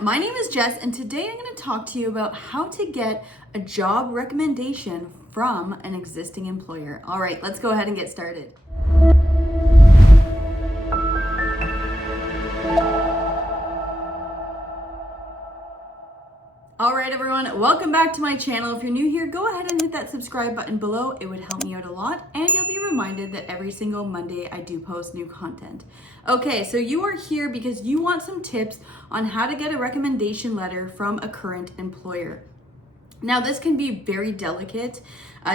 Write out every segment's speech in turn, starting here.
my name is Jess, and today I'm going to talk to you about how to get a job recommendation from an existing employer. All right, let's go ahead and get started. All right, everyone, welcome back to my channel. If you're new here, go ahead and hit that subscribe button below. It would help me out a lot, and you'll be reminded that every single Monday I do post new content. Okay, so you are here because you want some tips on how to get a recommendation letter from a current employer. Now, this can be very delicate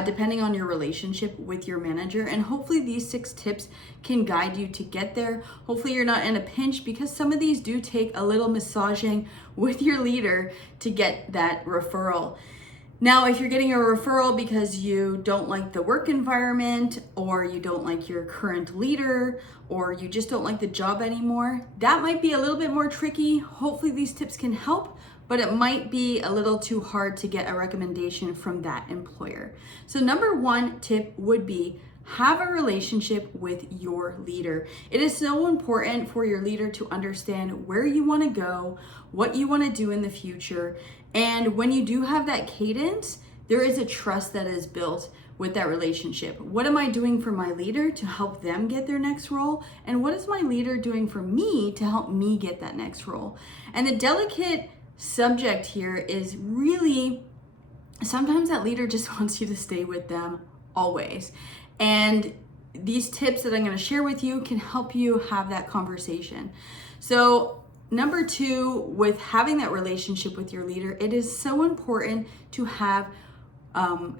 depending on your relationship with your manager, and hopefully these 6 tips can guide you to get there. Hopefully you're not in a pinch, because some of these do take a little massaging with your leader to get that referral. Now, if you're getting a referral because you don't like the work environment, or you don't like your current leader, or you just don't like the job anymore, that might be a little bit more tricky. Hopefully these tips can help, but it might be a little too hard to get a recommendation from that employer. So number 1 tip would be have a relationship with your leader. It is so important for your leader to understand where you want to go, what you want to do in the future. And when you do have that cadence, there is a trust that is built with that relationship. What am I doing for my leader to help them get their next role? And what is my leader doing for me to help me get that next role? And the delicate subject here is really, sometimes that leader just wants you to stay with them always. And these tips that I'm going to share with you can help you have that conversation. So number 2, with having that relationship with your leader, it is so important to have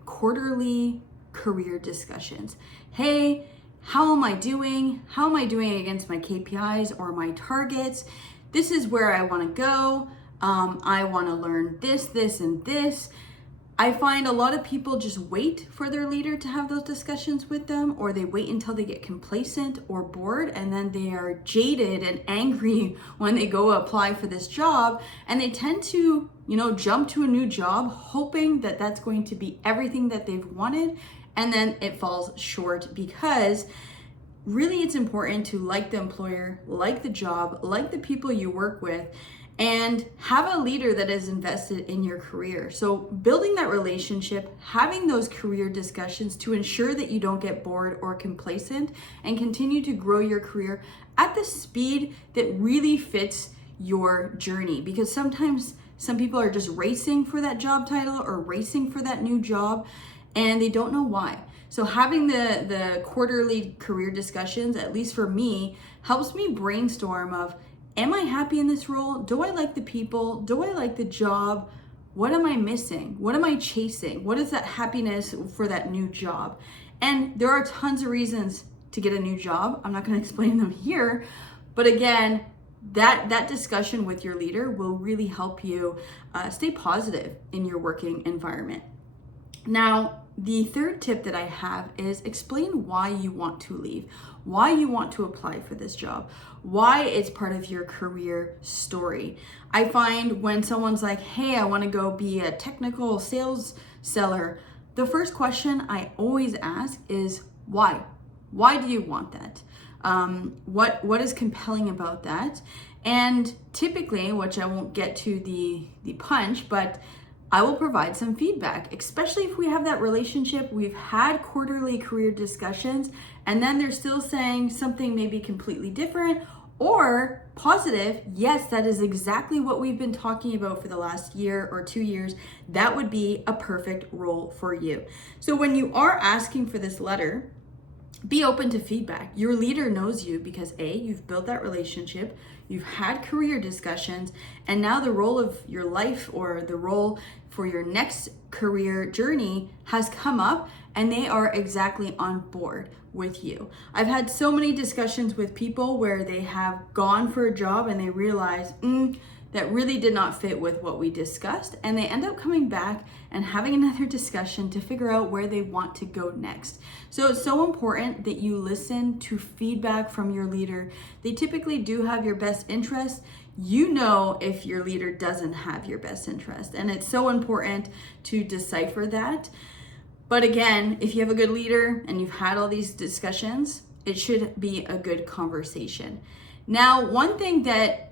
quarterly career discussions. Hey, how am I doing? How am I doing against my KPIs or my targets? This is where I want to go. I want to learn this, and this. I find a lot of people just wait for their leader to have those discussions with them, or they wait until they get complacent or bored, and then they are jaded and angry when they go apply for this job, and they tend to, jump to a new job hoping that that's going to be everything that they've wanted, and then it falls short, because really it's important to like the employer, like the job, like the people you work with, and have a leader that is invested in your career. So building that relationship, having those career discussions to ensure that you don't get bored or complacent, and continue to grow your career at the speed that really fits your journey. Because sometimes some people are just racing for that job title or racing for that new job, and they don't know why. So having the quarterly career discussions, at least for me, helps me brainstorm of, am I happy in this role? Do I like the people? Do I like the job? What am I missing? What am I chasing? What is that happiness for that new job? And there are tons of reasons to get a new job. I'm not going to explain them here, but again, that discussion with your leader will really help you stay positive in your working environment. Now, the 3rd tip that I have is explain why you want to leave, why you want to apply for this job, why it's part of your career story. I find when someone's like, hey, I want to go be a technical sales seller, the first question I always ask is why? Why do you want that? What is compelling about that? And typically, which I won't get to the punch, but I will provide some feedback, especially if we have that relationship, we've had quarterly career discussions, and then they're still saying something maybe completely different or positive. Yes, that is exactly what we've been talking about for the last year or 2 years. That would be a perfect role for you. So when you are asking for this letter, be open to feedback. Your leader knows you because A, you've built that relationship, you've had career discussions, and now the role of your life or the role for your next career journey has come up, and they are exactly on board with you. I've had so many discussions with people where they have gone for a job and they realize, that really did not fit with what we discussed, and they end up coming back and having another discussion to figure out where they want to go next. So it's so important that you listen to feedback from your leader. They typically do have your best interest. You know if your leader doesn't have your best interest, and it's so important to decipher that. But again, if you have a good leader and you've had all these discussions, it should be a good conversation. Now, one thing that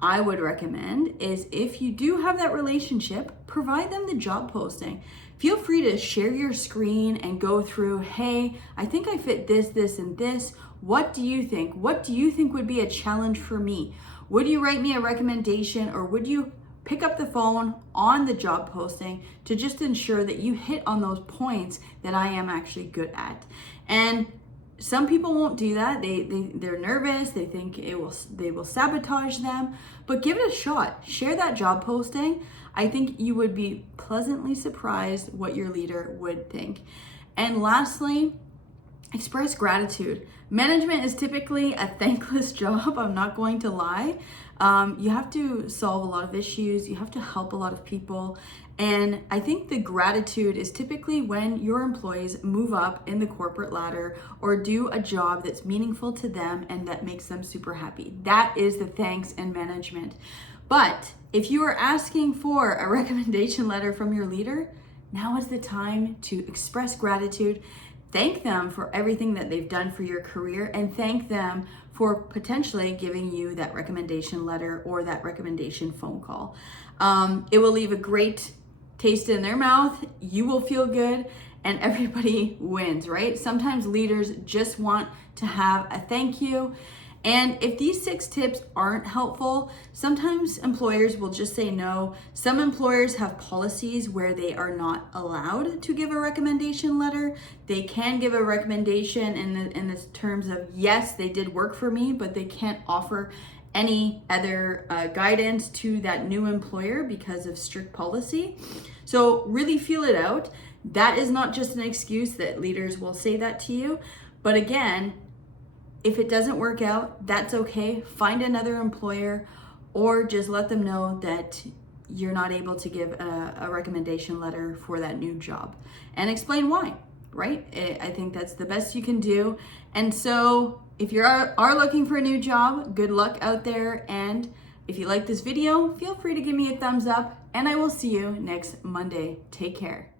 I would recommend is if you do have that relationship, provide them the job posting. Feel free to share your screen and go through, hey, I think I fit this, this, and this. What do you think? What do you think would be a challenge for me? Would you write me a recommendation, or would you pick up the phone on the job posting to just ensure that you hit on those points that I am actually good at? And some people won't do that. They're nervous. They think they will sabotage them, but give it a shot. Share that job posting. I think you would be pleasantly surprised what your leader would think. And lastly, express gratitude. Management is typically a thankless job, I'm not going to lie. You have to solve a lot of issues, you have to help a lot of people, and I think the gratitude is typically when your employees move up in the corporate ladder or do a job that's meaningful to them and that makes them super happy. That is the thanks in management. But if you are asking for a recommendation letter from your leader, now is the time to express gratitude. Thank them for everything that they've done for your career, and thank them for potentially giving you that recommendation letter or that recommendation phone call. It will leave a great taste in their mouth. You will feel good, and everybody wins, right? Sometimes leaders just want to have a thank you. And if these 6 tips aren't helpful, sometimes employers will just say no. Some employers have policies where they are not allowed to give a recommendation letter. They can give a recommendation in the terms of, yes, they did work for me, but they can't offer any other guidance to that new employer because of strict policy. So really feel it out. That is not just an excuse that leaders will say that to you. But again, if it doesn't work out, that's okay. Find another employer, or just let them know that you're not able to give a recommendation letter for that new job, and explain why, right? I think that's the best you can do. And so if you are looking for a new job, good luck out there. And if you like this video, feel free to give me a thumbs up, and I will see you next Monday. Take care.